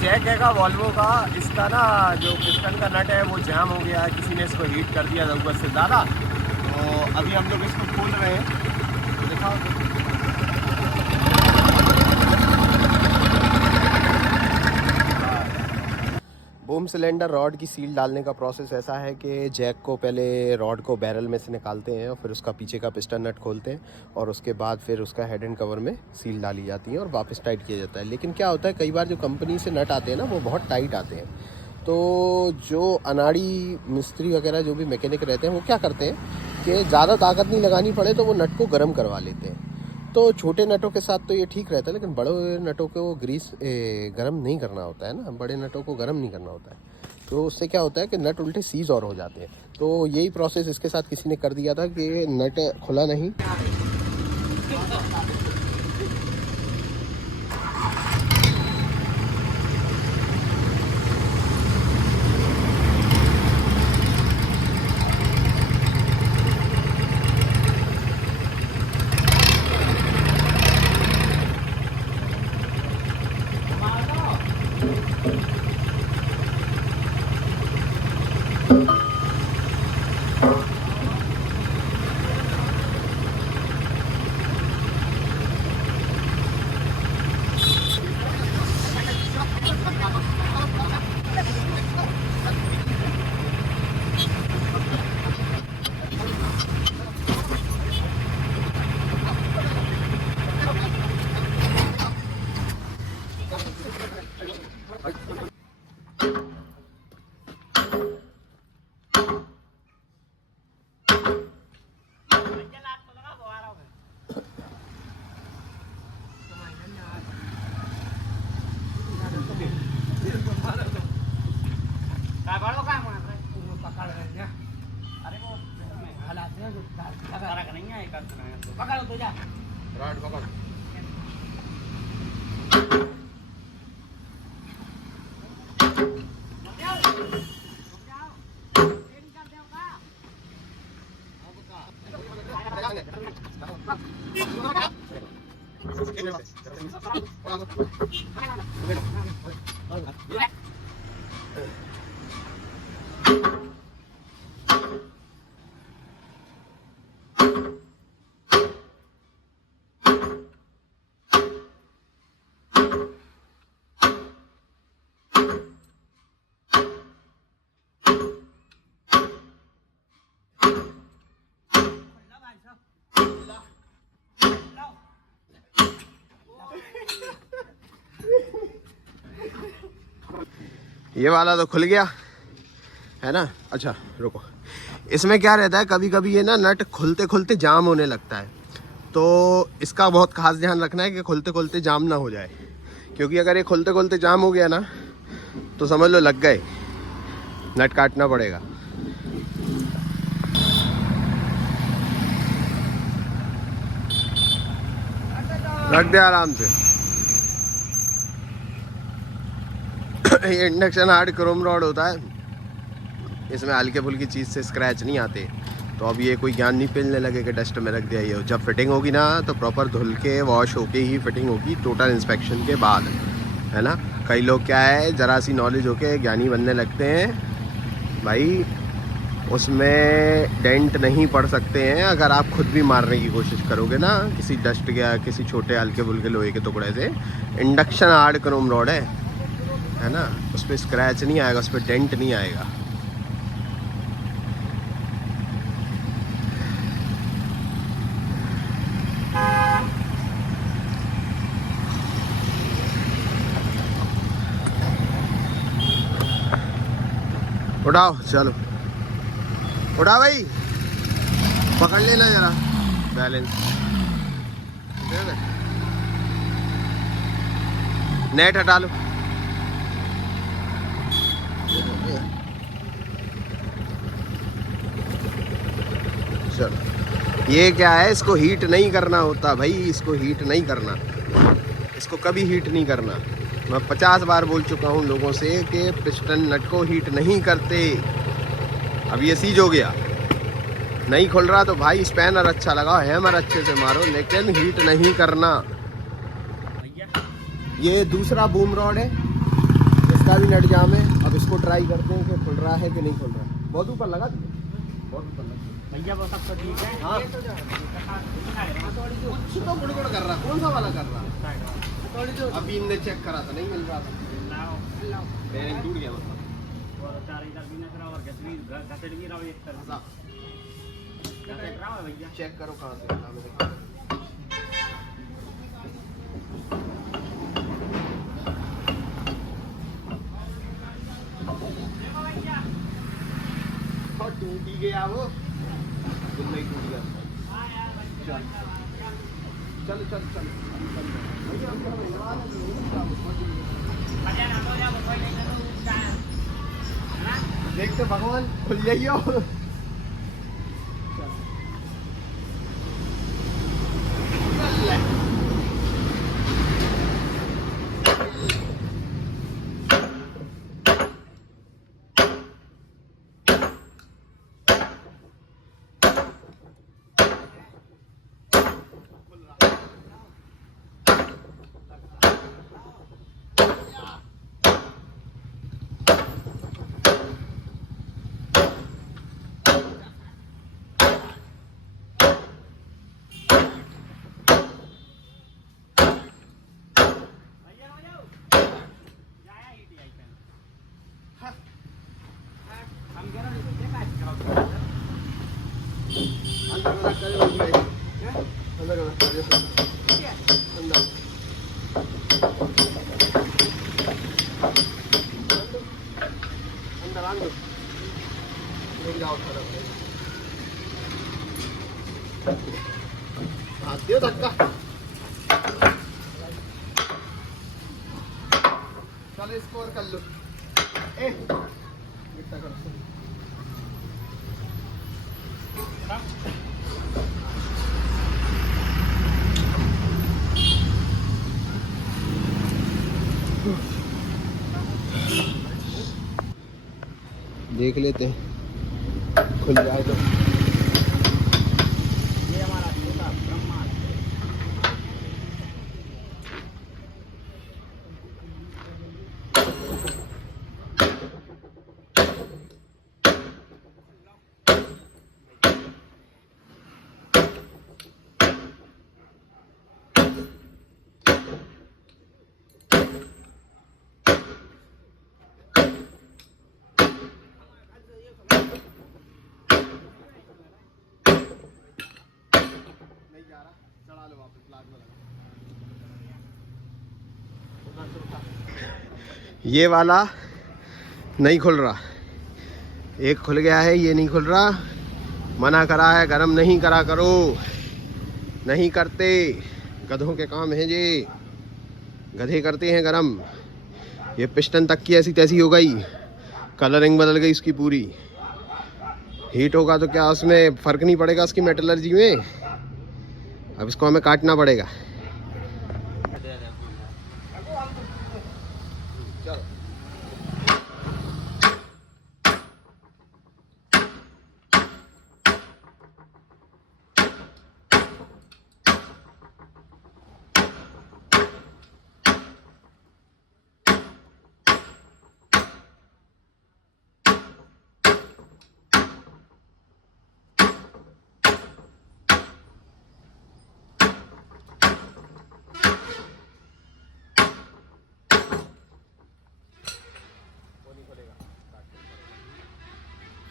Jack हैगा Volvo का, इसका ना जो पिस्टन का नट है वो जाम हो गया है, किसी ने इसको हीट कर दिया ज़रूरत से ज़्यादा। तो अभी हम लोग इसको खोल रहे हैं, तो दिखाओ। बूम सिलेंडर रॉड की सील डालने का प्रोसेस ऐसा है कि जैक को पहले रॉड को बैरल में से निकालते हैं और फिर उसका पीछे का पिस्टन नट खोलते हैं और उसके बाद फिर उसका हेड एंड कवर में सील डाली जाती है और वापस टाइट किया जाता है। लेकिन क्या होता है, कई बार जो कंपनी से नट आते हैं ना वो बहुत टाइट आते हैं, तो जो अनाड़ी मिस्त्री वगैरह जो भी मैकेनिक रहते हैं वो क्या करते हैं कि ज़्यादा ताकत नहीं लगानी पड़े तो वो नट को गर्म करवा लेते हैं। तो छोटे नटों के साथ तो ये ठीक रहता है, लेकिन बड़े नटों को ग्रीस गर्म नहीं करना होता है ना, बड़े नटों को गर्म नहीं करना होता है, तो उससे क्या होता है कि नट उल्टे सीज और हो जाते हैं। तो यही प्रोसेस इसके साथ किसी ने कर दिया था कि नट खुला नहीं। ये वाला तो खुल गया है ना। अच्छा रुको, इसमें क्या रहता है, कभी कभी ये ना नट खुलते खुलते जाम होने लगता है, तो इसका बहुत खास ध्यान रखना है कि खुलते खुलते जाम ना हो जाए, क्योंकि अगर ये खुलते खुलते जाम हो गया ना तो समझ लो लग गए, नट काटना पड़ेगा। रख दे आराम से। ये इंडक्शन हार्ड क्रोम रॉड होता है, इसमें हल्के फुल्की चीज़ से स्क्रैच नहीं आते। तो अब ये कोई ज्ञान नहीं फैलने लगे कि डस्ट में रख दिया। ये जब फिटिंग होगी ना तो प्रॉपर धुल के वॉश होके ही फिटिंग होगी, टोटल इंस्पेक्शन के बाद, है ना। कई लोग क्या है, ज़रा सी नॉलेज होके ज्ञानी बनने लगते हैं भाई, उसमें डेंट नहीं पड़ सकते हैं अगर आप खुद भी मारने की कोशिश करोगे ना किसी डस्ट या किसी छोटे हल्के फुल्के लोहे के टुकड़े से। इंडक्शन हार्ड क्रोम रॉड है ना, उस पर स्क्रैच नहीं आएगा, उस पर डेंट नहीं आएगा। उठाओ, चलो उठा भाई, पकड़ लेना जरा बैलेंस। नेट हटा लो। चलो, ये क्या है, इसको हीट नहीं करना होता भाई, इसको हीट नहीं करना, इसको कभी हीट नहीं करना। मैं 50 बार बोल चुका हूँ लोगों से कि पिस्टन नट को हीट नहीं करते। अब ये सीज हो गया, नहीं खुल रहा तो भाई स्पैनर अच्छा लगाओ, हैमर अच्छे से मारो, लेकिन हीट नहीं करना। ये दूसरा बूम रॉड है, इसका भी नट जाम है। अब इसको ट्राई करते हैं कि खुल रहा है कि नहीं खुल रहा है। बहुत ऊपर लगा दिए, बहुत ऊपर लगा भैया वो सब तो ठीक है। हाँ कुछ तो गुड़गुड़ कर रहा, कौन सा वाला कर रहा? अभी इनने चेक करा था, नहीं मिल रहा था, बेरिंग टूट गया मतलब। और चार इधर भी ना करा और घसट भी रहा एक तरफ घसट रहा है भैया। चेक करो कहाँ से मिला मेरे। और टूट ही गया वो, तुम नहीं टूट गया। चल चल चल देखते भगवान खुल जाइए। दियो धक्का, चल इसको और कर लो। इतना कर देख लेते हैं खुल जाए तो। ये हमारा छोटा ब्रह्मांड चढ़ा लो वापस प्लाट में लगा। ये वाला नहीं खुल रहा, एक खुल गया है, ये नहीं खुल रहा। मना करा है, गरम नहीं करा करो, नहीं करते, गधों के काम है ये, गधे करते हैं गरम। ये पिस्टन तक की ऐसी तैसी हो गई, कलरिंग बदल गई इसकी पूरी। हीट होगा तो क्या उसमें फ़र्क नहीं पड़ेगा उसकी मेटलर्जी में। अब इसको हमें काटना पड़ेगा। चलो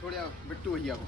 छोड़िया बिट्टू भैया को।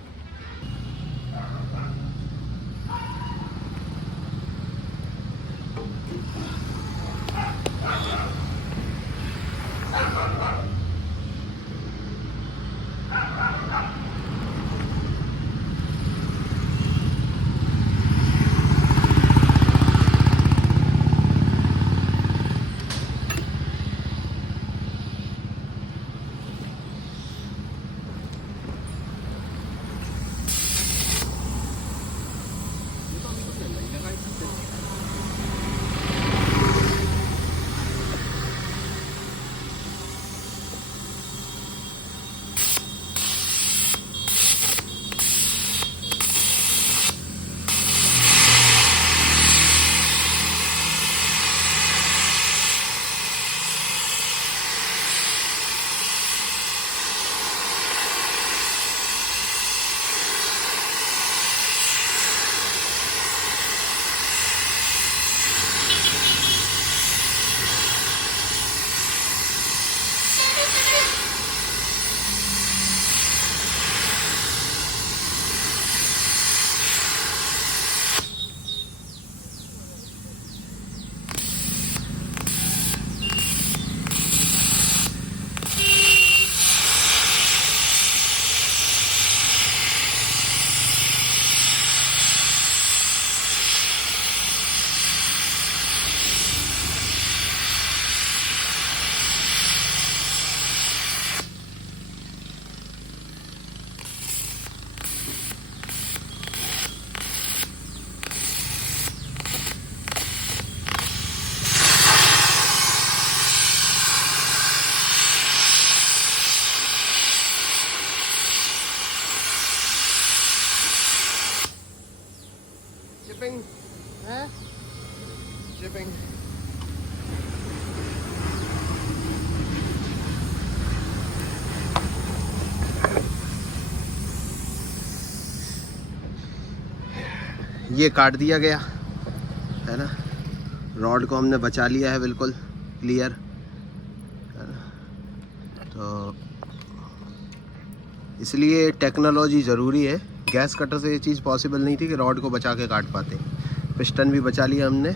ये काट दिया गया है ना, रॉड को हमने बचा लिया है बिल्कुल क्लियर है ना। तो इसलिए टेक्नोलॉजी ज़रूरी है। गैस कटर से ये चीज़ पॉसिबल नहीं थी कि रॉड को बचा के काट पाते। पिस्टन भी बचा लिया हमने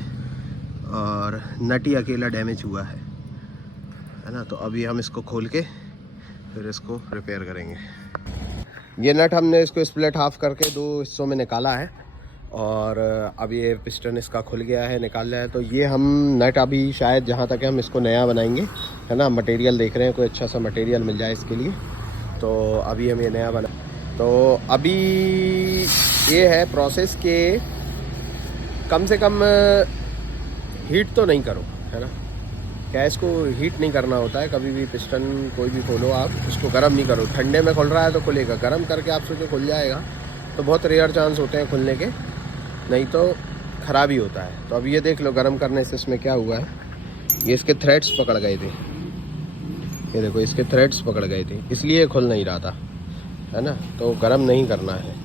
और नट ही अकेला डैमेज हुआ है ना। तो अभी हम इसको खोल के फिर इसको रिपेयर करेंगे। ये नट हमने इसको स्प्लिट हाफ करके 2 हिस्सों में निकाला है और अब ये पिस्टन इसका खुल गया है, निकाल लिया है। तो ये हम नट अभी शायद जहाँ तक है हम इसको नया बनाएंगे है ना। मटेरियल देख रहे हैं कोई अच्छा सा मटेरियल मिल जाए इसके लिए, तो अभी हम ये नया बना। तो अभी ये है प्रोसेस के कम से कम हीट तो नहीं करो है ना। गैस को हीट नहीं करना होता है कभी भी। पिस्टन कोई भी खोलो आप उसको गर्म नहीं करो। ठंडे में खुल रहा है तो खुलेगा, गर्म करके आप सोचो खुल जाएगा तो बहुत रेयर चांस होते हैं खुलने के, नहीं तो ख़राब ही होता है। तो अब ये देख लो गर्म करने से इसमें क्या हुआ है, ये इसके थ्रेड्स पकड़ गए थे। ये देखो इसके थ्रेड्स पकड़ गए थे, इसलिए खुल नहीं रहा था है ना। तो गर्म नहीं करना है।